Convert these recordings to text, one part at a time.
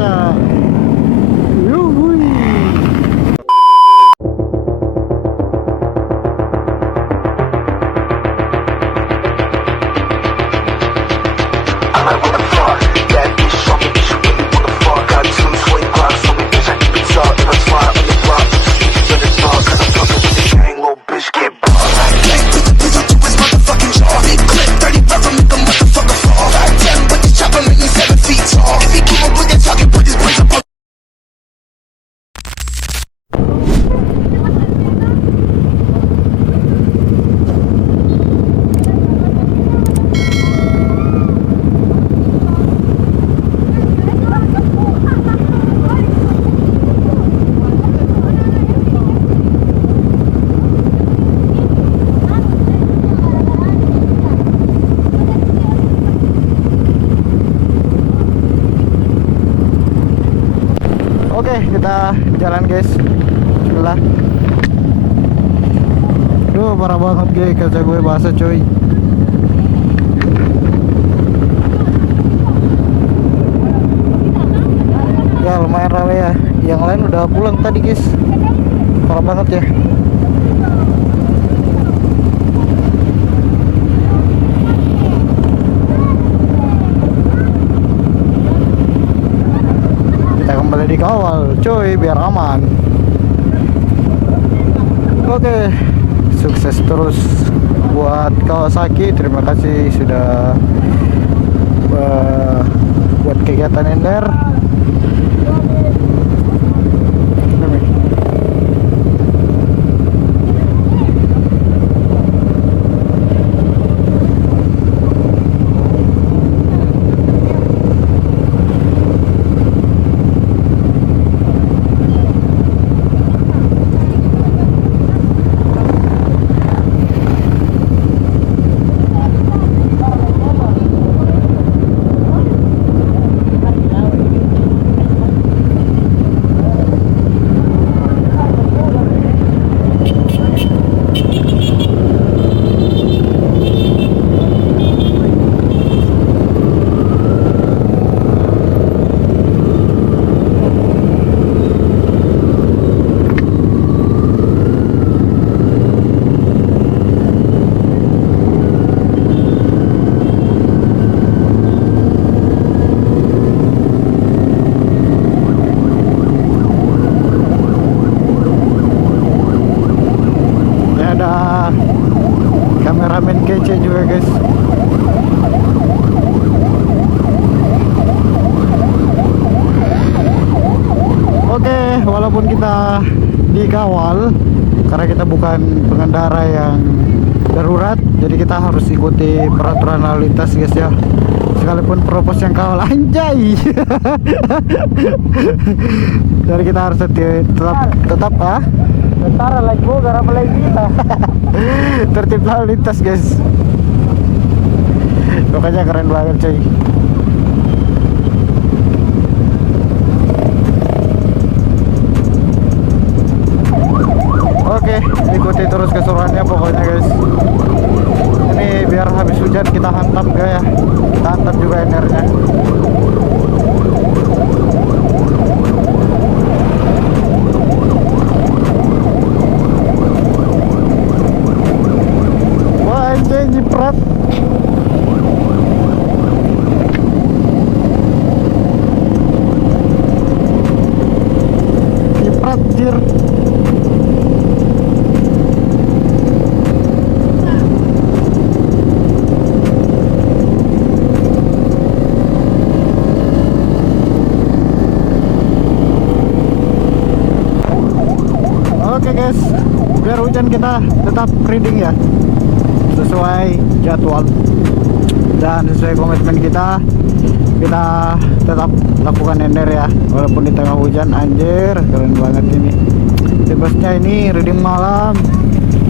cuaca. Yuhui. Oke, kita jalan guys. Bismillah. Duh, parah banget guys, kaca gue basah coy. Ya lumayan rame ya. Yang lain udah pulang tadi guys. Parah banget ya. Kembali dikawal cuy biar aman. Oke, sukses terus buat Kawasaki. Terima kasih sudah buat kegiatan Ender. Kameramen kece juga guys. Oke, walaupun kita dikawal karena kita bukan pengendara yang darurat, jadi kita harus ikuti peraturan lalu lintas guys ya. Sekalipun propos yang kawal anjay. Jadi kita harus tetap Tentara lagi bogar apa lagi kita. tertib lalu lintas guys. Pokoknya keren banget cuy. Oke, ikuti terus keseruannya pokoknya guys. Ini biar habis hujan kita hantam gak ya. Kita hantam juga enernya. Nyiprat. Nyiprat jir. Oke guys, biar hujan kita tetap reading ya, sesuai jadwal dan sesuai komitmen kita tetap lakukan ender ya walaupun di tengah hujan. Anjir keren banget ini bebasnya, ini reading malam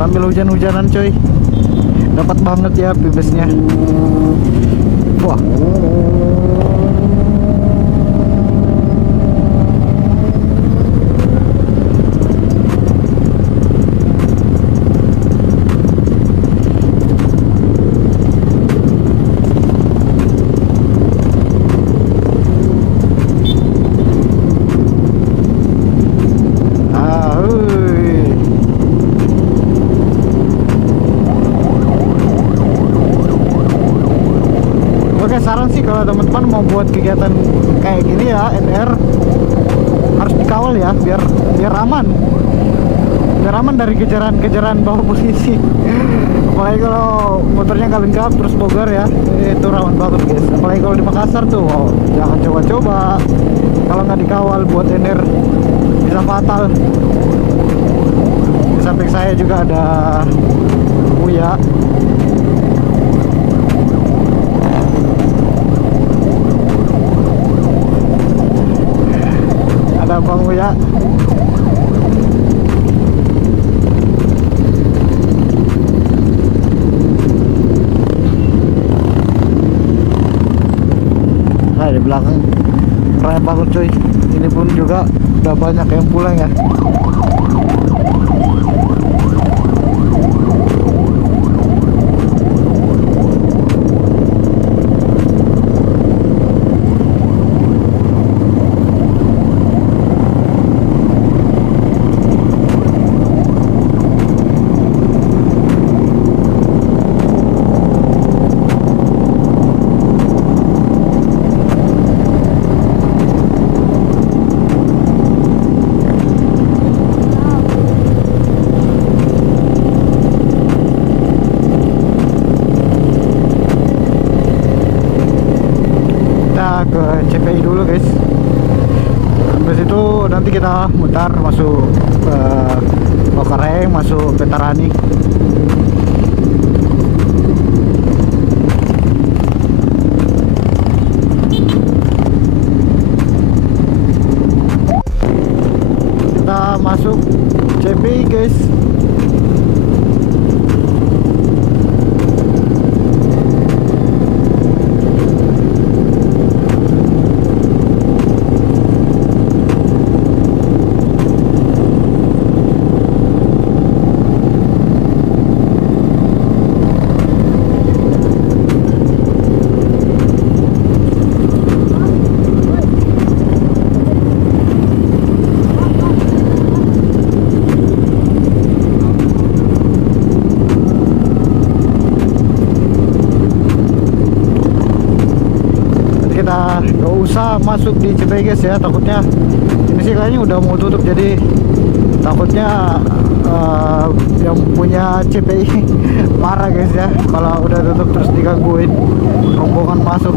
sambil hujan-hujanan coy, dapat banget ya bebasnya. Wah, Oke, saran sih kalau teman-teman mau buat kegiatan kayak gini ya, NR harus dikawal ya, biar aman. Biar aman dari kejaran bawa polisi. Apalagi kalau motornya nggak lengkap terus Bogor ya, itu rawan banget guys. Apalagi kalau di Makassar tuh, jangan coba-coba. Kalau nggak dikawal buat NR bisa fatal. Di samping saya juga ada Buya. Ada Bang Buya. Nah, di belakang keren banget cuy. Ini pun juga udah banyak yang pulang ya. Ke CPI dulu guys. Habis itu nanti kita mutar masuk Lokareng, masuk Petarani. Kita masuk CPI guys. Kita gak usah masuk di CPI guys ya, takutnya ini sih kayaknya udah mau tutup, jadi takutnya yang punya CPI marah guys ya kalau udah tutup terus digangguin rombongan masuk.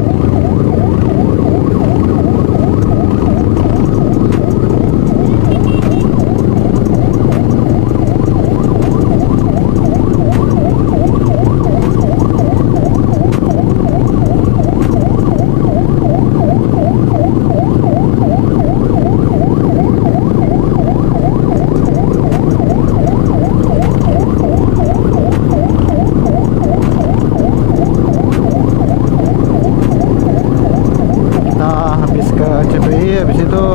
Habis itu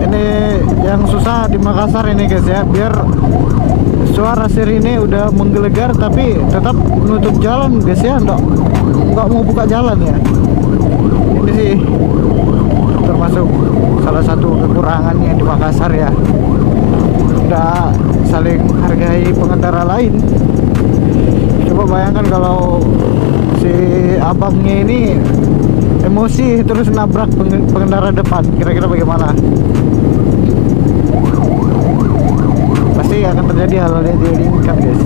kita yang susah di Makassar ini guys ya, biar suara sirine udah menggelegar tapi tetap menutup jalan guys ya, nggak mau buka jalan ya. Ini sih termasuk salah satu kekurangannya di Makassar ya, nggak saling hargai pengendara lain. Coba bayangkan kalau si abangnya ini emosi terus nabrak pengendara depan, kira-kira bagaimana? Pasti akan terjadi hal yang tidak diinginkan guys.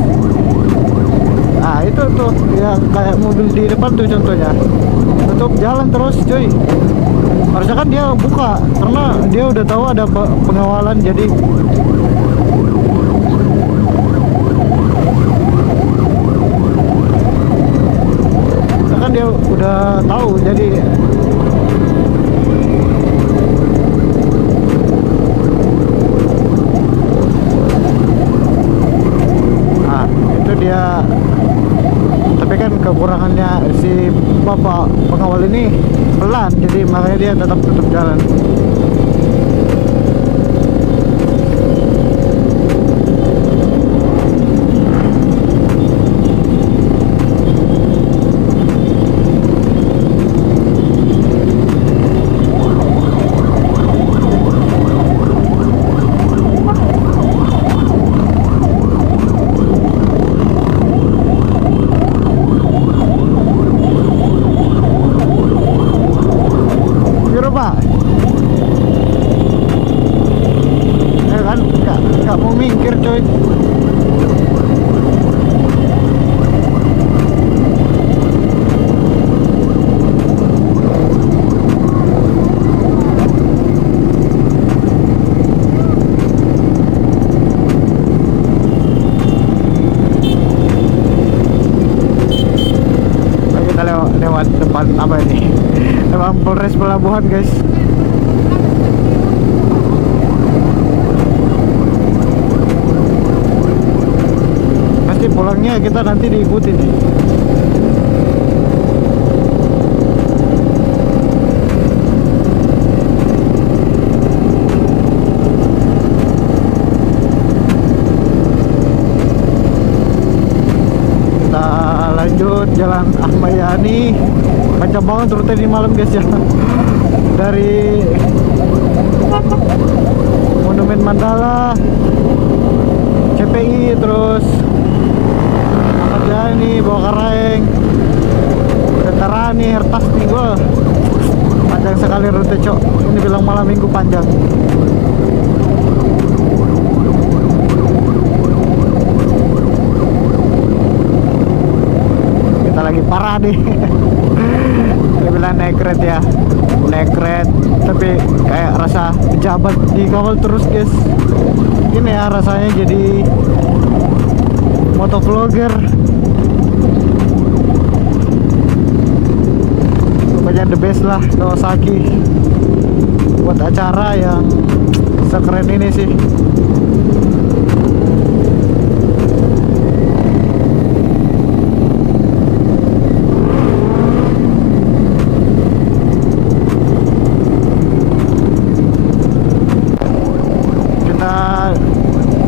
Nah itu tuh yang kayak mobil di depan tuh contohnya tutup jalan terus cuy. Harusnya kan dia buka karena dia udah tahu ada pengawalan, jadi kan dia udah tahu, jadi kekurangannya si bapak pengawal ini pelan, jadi makanya dia tetap tutup jalan. Biru pak, ya kan nggak mau minggir coy. Kita lewat depan apa ini? Depan Polres Pelabuhan guys. Pasti pulangnya kita nanti diikutin nih. Kita lanjut Jalan Ahmad Yani. Kencang banget rute di malam guys ya. Dari Monumen Mandala, CPI, terus Ahmad Yani, Bawakaraeng, Veterani, Hertas nih gue. Panjang sekali rute cok. Ini bilang malam minggu panjang. Kita lagi parah nih. Dia bilang naik Grab ya, naik Grab, tapi kayak rasa pejabat dikawal terus guys. Ini ya rasanya jadi motovlogger. Pokoknya the best lah Kawasaki buat acara yang sekeren ini sih.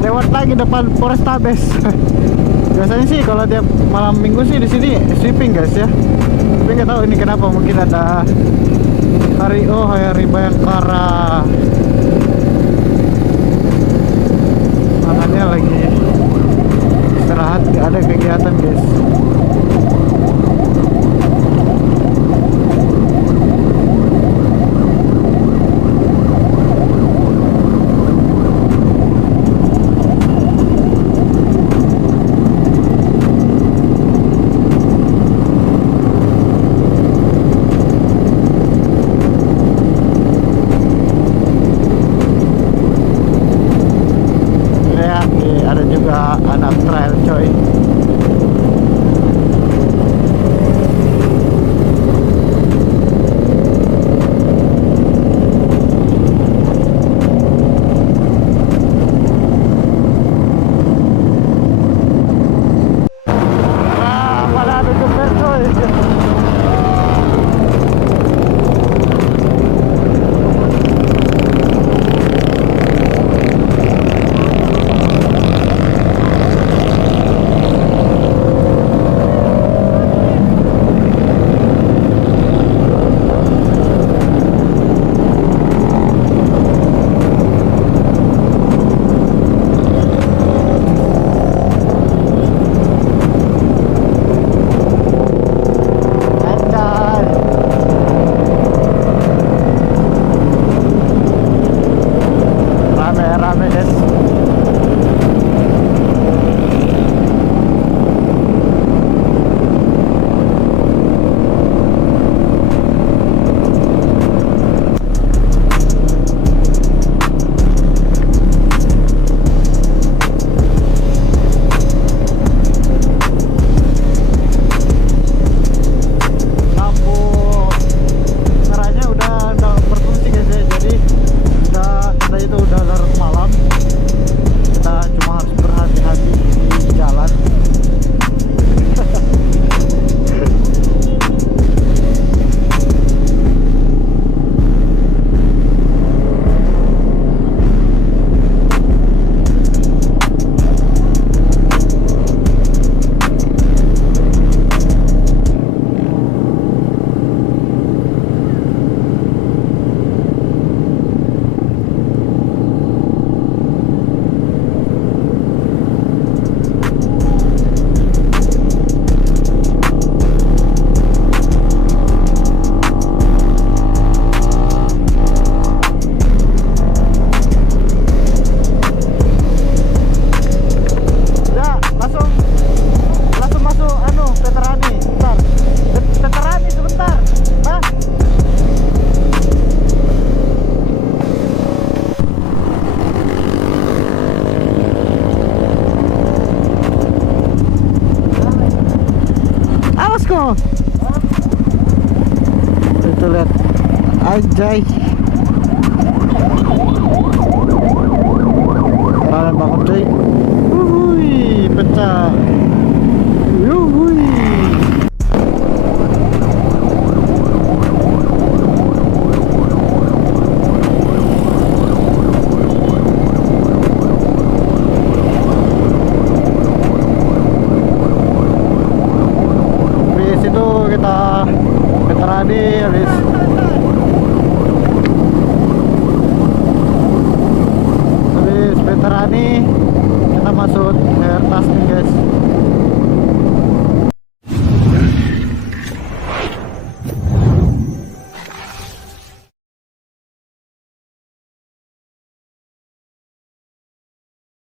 Lewat lagi depan Polrestabes. Biasanya sih kalau tiap malam minggu sih di sini sweeping guys ya. Tapi nggak tahu ini kenapa, mungkin ada hari Bayangkara. Makanya lagi istirahat, nggak ada kegiatan guys. Ada juga anak trail coy. Malah ada jepit coy. bro. Itu lihat. Ajay. Keren banget cuy. Pecah.